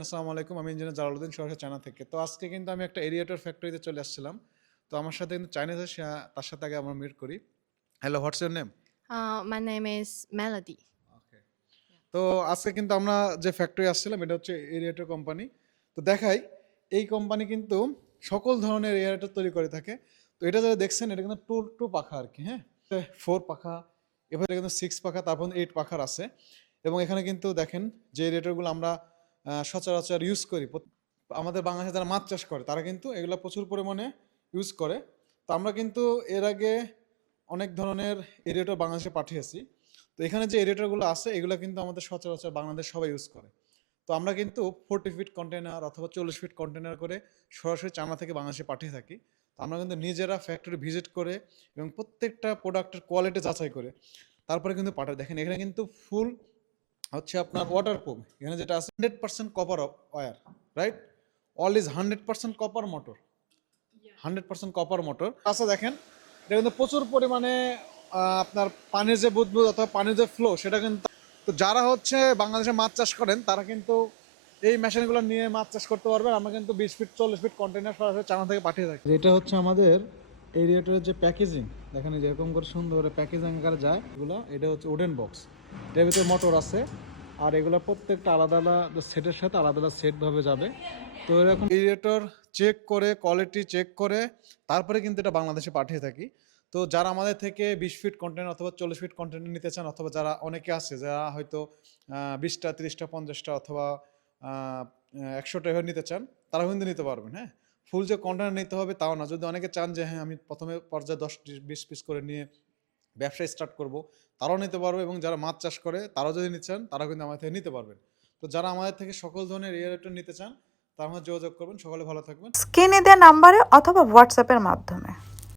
আসসালামু আলাইকুম, আমি ইঞ্জিনিয়ার জালালউদ্দিন সরাসরি চায়না থেকে। তো আজকে কিন্তু আমি একটা এরিয়েটর ফ্যাক্টরিতে চলে আসছিলাম। তো আমার সাথে কিন্তু চাইনিজ আছে, তার সাথে আগে আমরা মিট করি। Hello, what's your name? My name is Melody. ওকে। তো আজকে কিন্তু আমরা যে ফ্যাক্টরি আসছিলাম এটা হচ্ছে এরিয়েটর কোম্পানি। তো দেখাই, এই কোম্পানি কিন্তু সকল ধরনের এরিয়েটর তৈরি করে থাকে। তো এটা যারা দেখছেন এটা কিন্তু টু টু পাখা আর কি, হ্যাঁ, 4 পাখা, এবারে কিন্তু 6 পাখা, তারপর 8 পাখার আছে। এবং এখানে কিন্তু দেখেন যে এরিয়েটরগুলো আমরা সচরাচর ইউজ করি, আমাদের বাংলাদেশে যারা মাছ চাষ করে তারা কিন্তু এগুলো প্রচুর পরিমাণে ইউজ করে। তো আমরা কিন্তু এর আগে অনেক ধরনের এরিয়েটর বাংলাদেশে পাঠিয়েছি। তো এখানে যে এরিয়েটরগুলো আছে এগুলো কিন্তু আমাদের সচরাচর বাংলাদেশ সবাই ইউজ করে। তো আমরা কিন্তু 40 ফিট কন্টেনার অথবা 40 ফিট কন্টেনার করে সরাসরি চায়না থেকে বাংলাদেশে পাঠিয়ে থাকি। তো আমরা কিন্তু নিজেরা ফ্যাক্টরি ভিজিট করে এবং প্রত্যেকটা প্রোডাক্টের কোয়ালিটি যাচাই করে তারপরে কিন্তু পাঠাই। দেখেন এখানে কিন্তু ফুল হচ্ছে আপনার ওয়াটারপ্রুফ। এখানে যেটা আছে 100% copper wire, right? All is 100% copper motor, 100% copper motor. আচ্ছা দেখেন, এটা কিন্তু প্রচুর পরিমাণে আপনার পানির যে বুদবুদ অথবা পানির যে ফ্লো সেটা কিন্তু, তো যারা হচ্ছে বাংলাদেশে মাছ চাষ করেন তারা কিন্তু এই মেশিনগুলো নিয়ে মাছ চাষ করতে পারবেন। আমরা কিন্তু 20 ফিট 40 ফিট কন্টেনার সরাসরি চায়না থেকে পাঠিয়ে থাকি। যেটা হচ্ছে আমাদের এরিয়েটরের যে প্যাকেজিং, দেখেন যেরকম করে সুন্দর করে প্যাকেজিং আকারে যায় এগুলো। এটা হচ্ছে উডেন বক্স, এটার ভিতরে মোটর আছে, আর এগুলো প্রত্যেকটা আলাদা আলাদা সেটের সাথে আলাদা আলাদা সেটভাবে যাবে। তো এরকম এরিয়েটর চেক করে, কোয়ালিটি চেক করে তারপরে কিন্তু এটা বাংলাদেশে পাঠিয়ে থাকি। তো যারা আমাদের থেকে 20 ফিট কন্টেনার অথবা 40 ফিট কন্টেনার নিতে চান, অথবা যারা অনেকে আছে যারা হয়তো 20টা 30টা 50টা অথবা 100টা এভাবে নিতে চান, তারা কিন্তু নিতে পারবেন। হ্যাঁ, ফুল যে কন্টেনার নিতে হবে তাও না। যদি অনেকে চান যে হ্যাঁ আমি প্রথমে পর্যায়ে 10-20 পিস করে নিয়ে ব্যবসা স্টার্ট করব, তারাও নিতে পারবে। এবং যারা মাছ চাষ করে তারাও যদি নিতে চান তারাও কিন্তু আমাদের থেকে নিতে পারবেন। তো যারা আমাদের থেকে সকল ধরনের এয়ারটেল নিতে চান তার মধ্যে যোগাযোগ করবেন। সকলে ভালো থাকবেন। স্ক্রিনে দেওয়া নাম্বারে অথবা হোয়াটসঅ্যাপের মাধ্যমে।